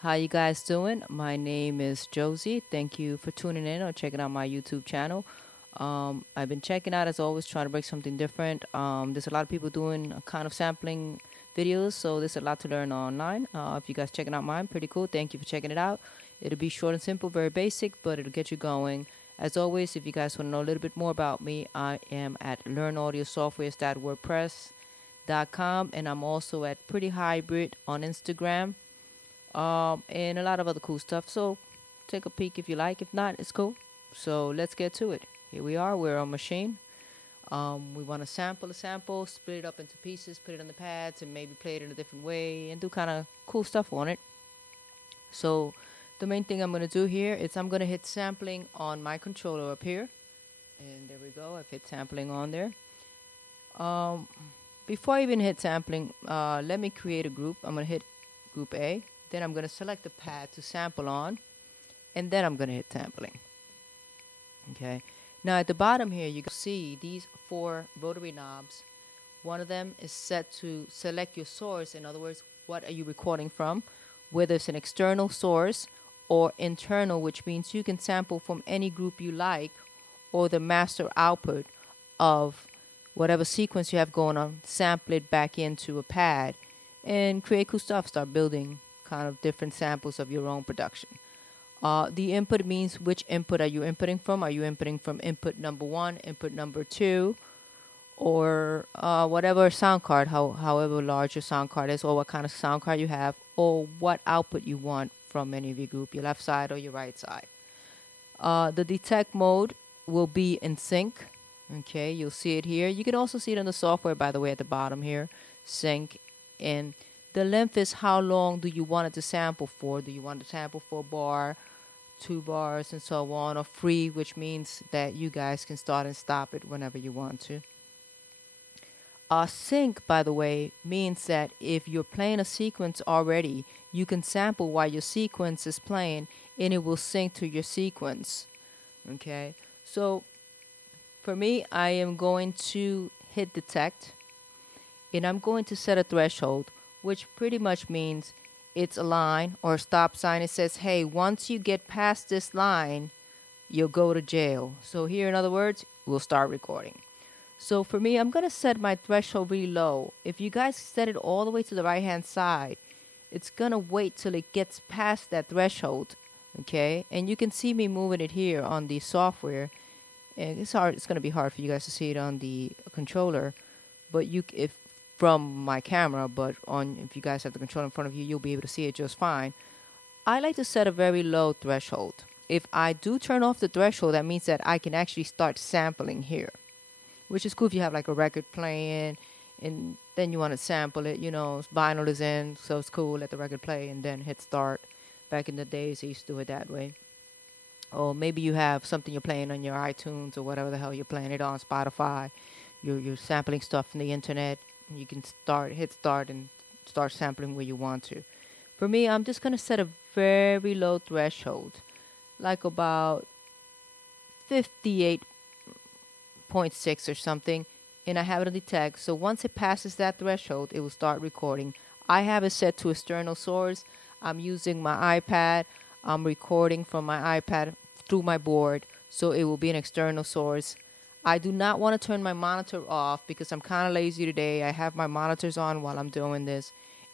How you guys doing? My name is Josie. Thank you for tuning in or checking out my YouTube channel. I've been checking out as always, trying to bring something different. There's a lot of people doing a kind of sampling videos, so there's a lot to learn online. If you guys checking out mine, pretty cool. Thank you for checking it out. It'll be short and simple, very basic, but it'll get you going. As always, if you guys want to know a little bit more about me, I am at learnaudiosoftwares.wordpress.com, and I'm also at Pretty Hybrid on Instagram, and a lot of other cool stuff. So take a peek if you like. If not, it's cool. So let's get to it. Here we are. We're on Machine. We want to sample a sample, split it up into pieces, put it on the pads, and maybe play it in a different way and do kind of cool stuff on it. So the main thing I'm going to do here is I'm going to hit sampling on my controller up here. And there we go. I've hit sampling on there. Um, Before I even hit sampling, let me create a group. I'm going to hit group A. Then I'm going to select the pad to sample on. And then I'm going to hit sampling. Okay. Now at the bottom here, you can see these 4 rotary knobs. One of them is set to select your source. In other words, what are you recording from? Whether it's an external source or internal, which means you can sample from any group you like, or the master output of whatever sequence you have going on, sample it back into a pad and create cool stuff. Start building kind of different samples of your own production. The input means which input are you inputting from? Are you inputting from input number 1, input number 2, or whatever sound card, however large your sound card is, or what kind of sound card you have, or what output you want from any of your group, your left side or your right side. The detect mode will be in sync. Okay, you'll see it here. You can also see it in the software, by the way, at the bottom here. Sync. And the length is how long do you want it to sample for. Do you want it to sample for a bar, 2 bars, and so on, or free, which means that you guys can start and stop it whenever you want to. Sync, by the way, means that if you're playing a sequence already, you can sample while your sequence is playing, and it will sync to your sequence. Okay, so for me, I am going to hit detect, and I'm going to set a threshold, which pretty much means it's a line or a stop sign. It says, hey, once you get past this line, you'll go to jail. So here, in other words, we'll start recording. So for me, I'm going to set my threshold really low. If you guys set it all the way to the right-hand side, it's going to wait till it gets past that threshold. Okay, and you can see me moving it here on the software. And it's hard. It's going to be hard for you guys to see it on the controller, but if from my camera, but on if you guys have the controller in front of you, you'll be able to see it just fine. I like to set a very low threshold. If I do turn off the threshold, that means that I can actually start sampling here, which is cool if you have like a record playing and then you want to sample it. You know, vinyl is in, so it's cool. Let the record play and then hit start. Back in the days, I used to do it that way. Or maybe you have something you're playing on your iTunes or whatever the hell you're playing it on, Spotify. You're sampling stuff from the internet. You can hit start and start sampling where you want to. For me, I'm just going to set a very low threshold, like about 58.6 or something, and I have it on detect. So once it passes that threshold, it will start recording. I have it set to external source. I'm using my iPad. I'm recording from my iPad through my board, so it will be an external source. I do not want to turn my monitor off because I'm kind of lazy today. I have my monitors on while I'm doing this,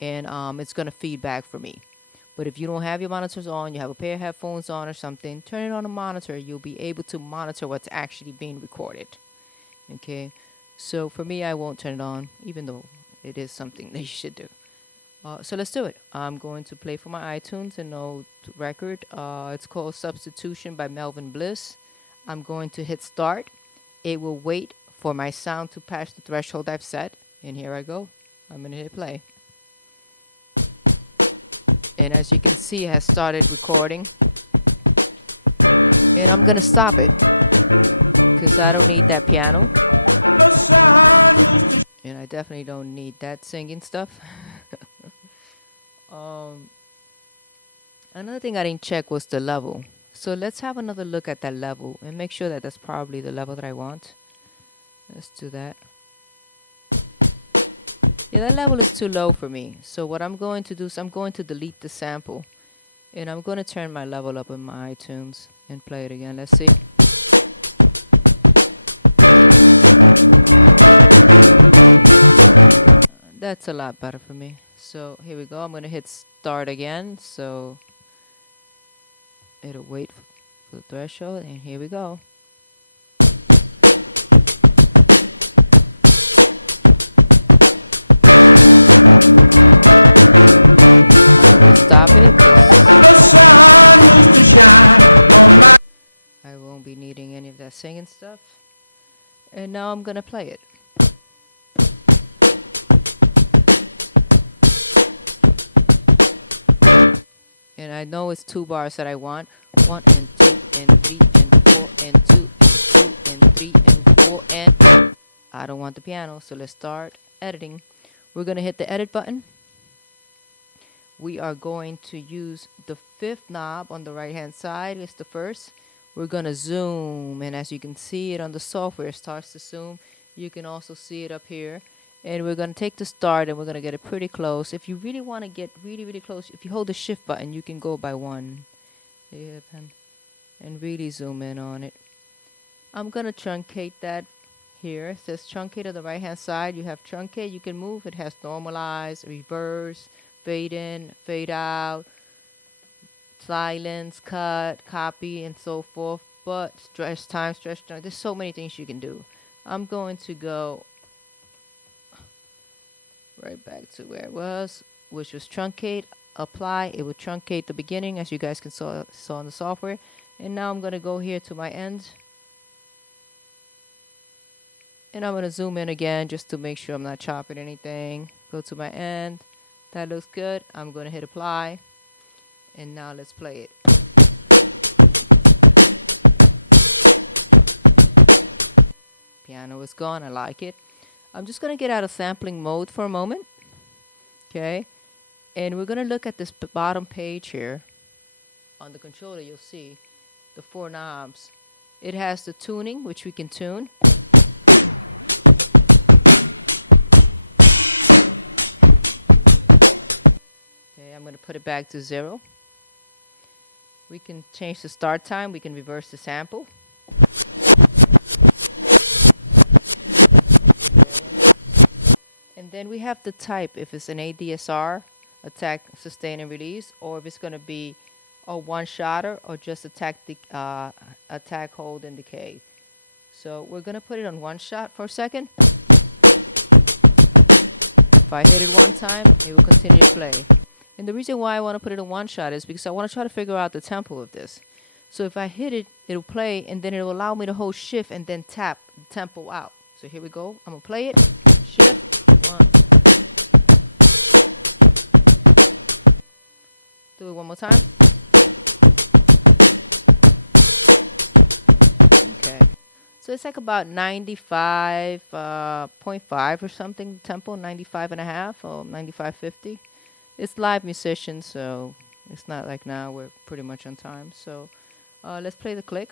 and it's going to feedback for me. But if you don't have your monitors on, you have a pair of headphones on or something, turn it on a monitor. You'll be able to monitor what's actually being recorded. Okay, so for me, I won't turn it on, even though it is something that you should do. So let's do it. I'm going to play for my iTunes an old record. It's called Substitution by Melvin Bliss. I'm going to hit start. It will wait for my sound to pass the threshold I've set. And here I go. I'm going to hit play. And as you can see, it has started recording. And I'm going to stop it because I don't need that piano. And I definitely don't need that singing stuff. Another thing I didn't check was the level. So let's have another look at that level and make sure that that's probably the level that I want. Let's do that. Yeah, that level is too low for me. So what I'm going to do is I'm going to delete the sample. And I'm going to turn my level up in my iTunes and play it again. Let's see. That's a lot better for me. So here we go. I'm going to hit start again. So it'll wait for the threshold. And here we go. I won't be needing any of that singing stuff. And now I'm going to play it. And I know it's 2 bars that I want. 1 and 2 and 3 and 4 and 2 and 3 and 4 and I don't want the piano, so let's start editing. We're going to hit the edit button. We are going to use the 5th knob on the right hand side. It's the first. We're going to zoom, and as you can see it on the software, it starts to zoom. You can also see it up here. And we're going to take the start and we're going to get it pretty close. If you really want to get really close, if you hold the shift button, you can go by 1. And really zoom in on it. I'm going to truncate that here. It says truncate on the right hand side. You have truncate. You can move. It has normalize, reverse, fade in, fade out, silence, cut, copy, and so forth. But stretch time, stretch time. There's so many things you can do. I'm going to go right back to where it was, which was truncate, apply. It will truncate the beginning, as you guys can saw in the software. And now I'm going to go here to my end. And I'm going to zoom in again just to make sure I'm not chopping anything. Go to my end. That looks good. I'm going to hit apply. And now let's play it. Piano is gone. I like it. I'm just going to get out of sampling mode for a moment. Okay. And we're going to look at this bottom page here. On the controller, you'll see the 4 knobs. It has the tuning, which we can tune. Okay, I'm going to put it back to 0. We can change the start time. We can reverse the sample. And then we have the type, if it's an ADSR, attack, sustain, and release, or if it's going to be a one-shotter or just attack, attack, hold, and decay. So we're going to put it on 1 shot for a second. If I hit it 1 time, it will continue to play. And the reason why I want to put it on 1 shot is because I want to try to figure out the tempo of this. So if I hit it, it'll play, and then it'll allow me to hold shift and then tap the tempo out. So here we go. I'm going to play it. Shift. Do it 1 more time. Okay. So it's like about 95.5 or something tempo, 95.5 or 95.50. It's live musician, so it's not like now we're pretty much on time. So let's play the click.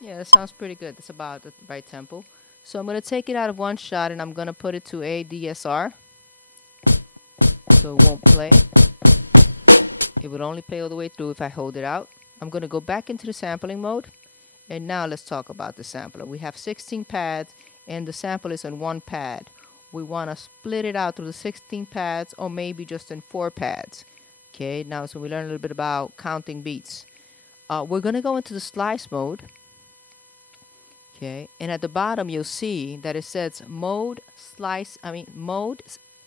Yeah, that sounds pretty good. That's about the right tempo. So I'm going to take it out of 1 shot and I'm going to put it to ADSR. So it won't play. It would only play all the way through if I hold it out. I'm going to go back into the sampling mode. And now let's talk about the sampler. We have 16 pads and the sample is on 1 pad. We want to split it out through the 16 pads or maybe just in 4 pads. Okay, now so we learn a little bit about counting beats. We're going to go into the slice mode. Okay, and at the bottom you'll see that it says mode,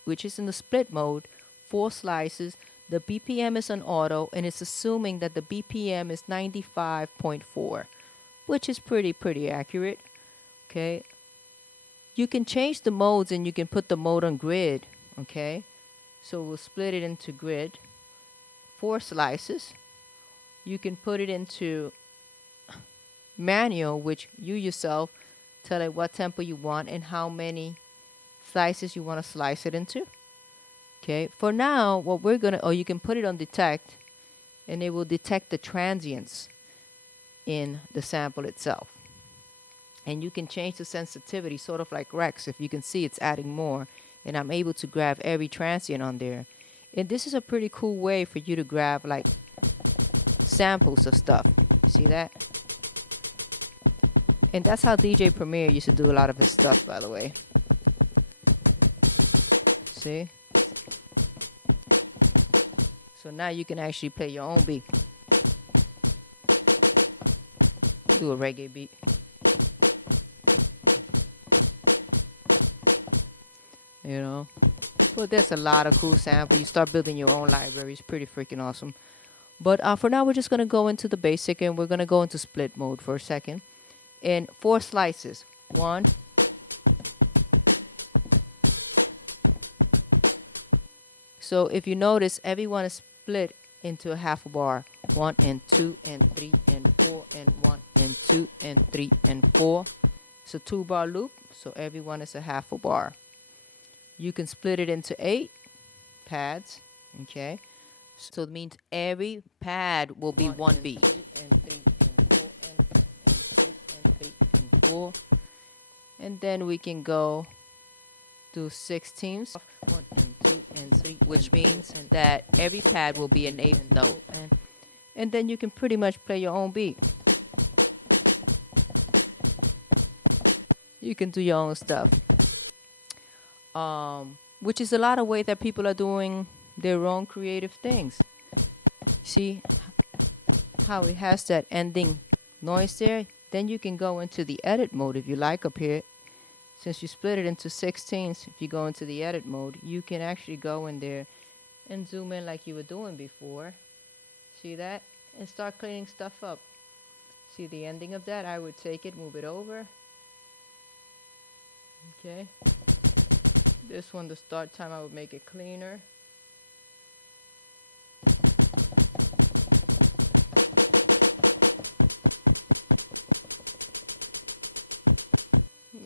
which is in the split mode, 4 slices. The BPM is on auto, and it's assuming that the BPM is 95.4, which is pretty accurate. Okay, you can change the modes and you can put the mode on grid. Okay, so we'll split it into grid, 4 slices. You can put it into manual, which you yourself tell it what tempo you want and how many slices you want to slice it into. Okay, for now, what we're gonna, or you can put it on detect, and it will detect the transients in the sample itself. And you can change the sensitivity, sort of like Rex. If you can see, it's adding more. And I'm able to grab every transient on there. And this is a pretty cool way for you to grab like samples of stuff. See that? And that's how DJ Premier used to do a lot of his stuff, by the way. See? So now you can actually play your own beat. Do a reggae beat. You know? Well, there's a lot of cool samples. You start building your own library. It's pretty freaking awesome. But for now, we're just going to go into the basic, and we're going to go into split mode for a second. And 4 slices. 1. So if you notice, everyone is split into a half a bar. 1 and 2 and 3 and 4 and 1 and 2 and 3 and 4. It's a 2-bar loop, so everyone is a half a bar. You can split it into 8 pads, okay? So it means every pad will be 1 beat. And then we can go do 16ths, which means that every pad will be an 8th note. And then you can pretty much play your own beat. You can do your own stuff. Which is a lot of ways that people are doing their own creative things. See how it has that ending noise there? Then you can go into the edit mode if you like up here. Since you split it into 16ths, if you go into the edit mode, you can actually go in there and zoom in like you were doing before. See that? And start cleaning stuff up. See the ending of that? I would take it, move it over. Okay. This one, the start time, I would make it cleaner.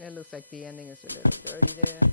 It looks like the ending is a little dirty there.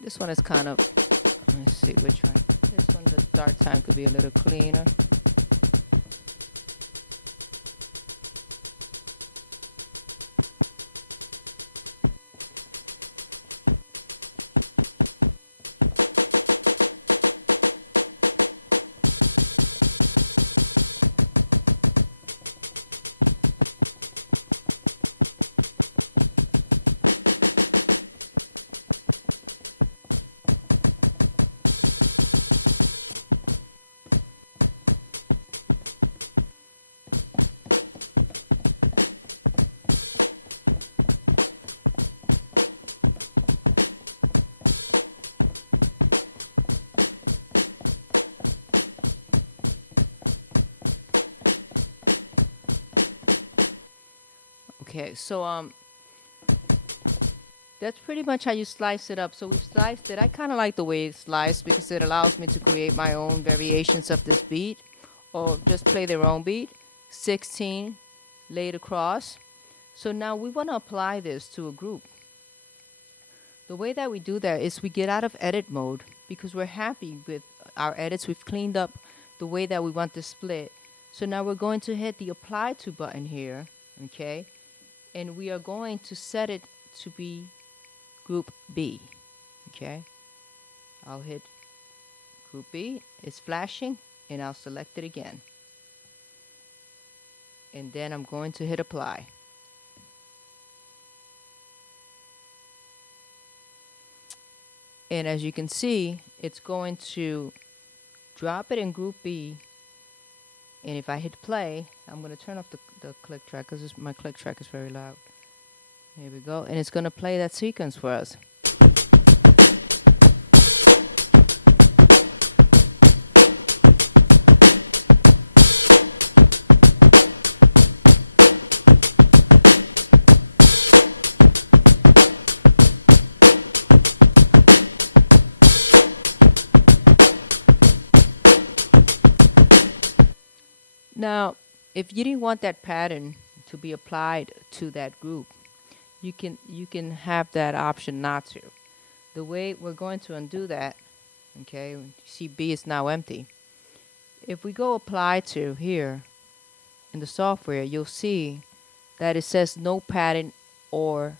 This one is kind of, let's see which one. This one, the start time could be a little cleaner. Okay, so that's pretty much how you slice it up. So we sliced it. I kind of like the way it's sliced because it allows me to create my own variations of this beat, or just play their own beat. 16 laid across. So now we want to apply this to a group. The way that we do that is we get out of edit mode because we're happy with our edits. We've cleaned up the way that we want to split. So now we're going to hit the apply to button here, okay? And we are going to set it to be group B, okay? I'll hit group B, it's flashing, and I'll select it again. And then I'm going to hit apply. And as you can see, it's going to drop it in group B. And if I hit play, I'm going to turn off the click track because my click track is very loud. Here we go. And it's going to play that sequence for us. Now, if you didn't want that pattern to be applied to that group, you can have that option not to. The way we're going to undo that, okay, see B is now empty. If we go apply to here in the software, you'll see that it says no pattern or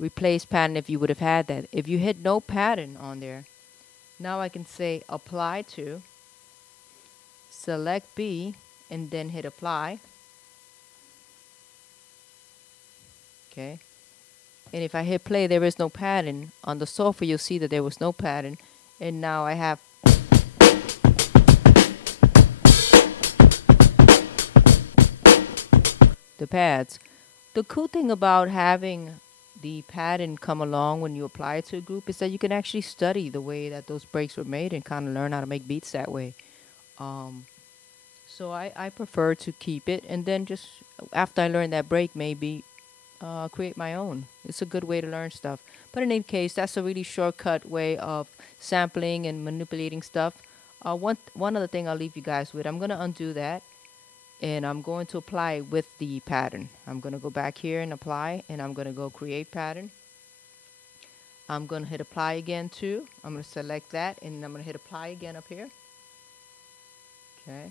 replace pattern if you would have had that. If you hit no pattern on there, now I can say apply to, select B, and then hit apply. Okay. And if I hit play, there is no pattern. On the software, you'll see that there was no pattern. And now I have the pads. The cool thing about having the pattern come along when you apply it to a group is that you can actually study the way that those breaks were made and kind of learn how to make beats that way. Um, so I prefer to keep it, and then just after I learn that break, maybe create my own. It's a good way to learn stuff. But in any case, that's a really shortcut way of sampling and manipulating stuff. One other thing I'll leave you guys with. I'm gonna undo that, and I'm going to apply with the pattern. I'm gonna go back here and apply, and I'm gonna go create pattern. I'm gonna hit apply again too. I'm gonna select that, and I'm gonna hit apply again up here. Okay.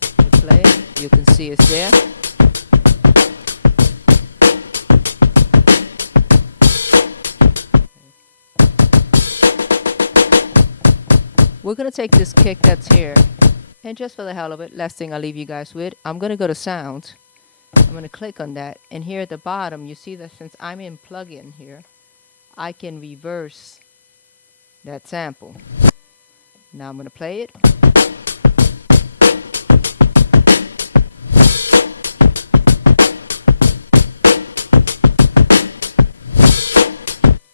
Play. You can see it's there. We're going to take this kick that's here, and just for the hell of it, last thing I'll leave you guys with, I'm going to go to sound. I'm going to click on that, and here at the bottom, you see that since I'm in plugin here, I can reverse that sample. Now I'm going to play it.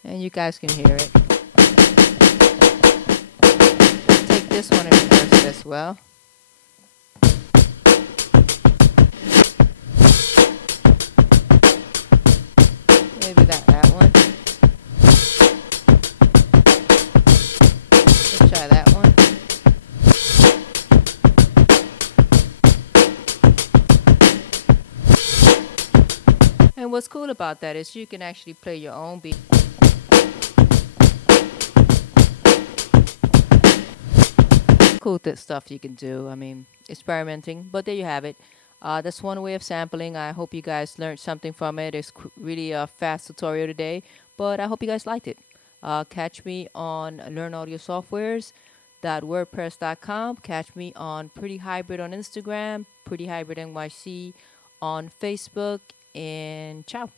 And you guys can hear it. Take this one and reverse it as well. Maybe that one. Let's try that one. And what's cool about that is you can actually play your own beat. Cool stuff you can do. I mean, experimenting, but there you have it. That's one way of sampling. I hope you guys learned something from it. It's really a fast tutorial today, but I hope you guys liked it. Catch me on learnaudiosoftwares.wordpress.com. Catch me on Pretty Hybrid on Instagram, Pretty Hybrid NYC on Facebook, and ciao.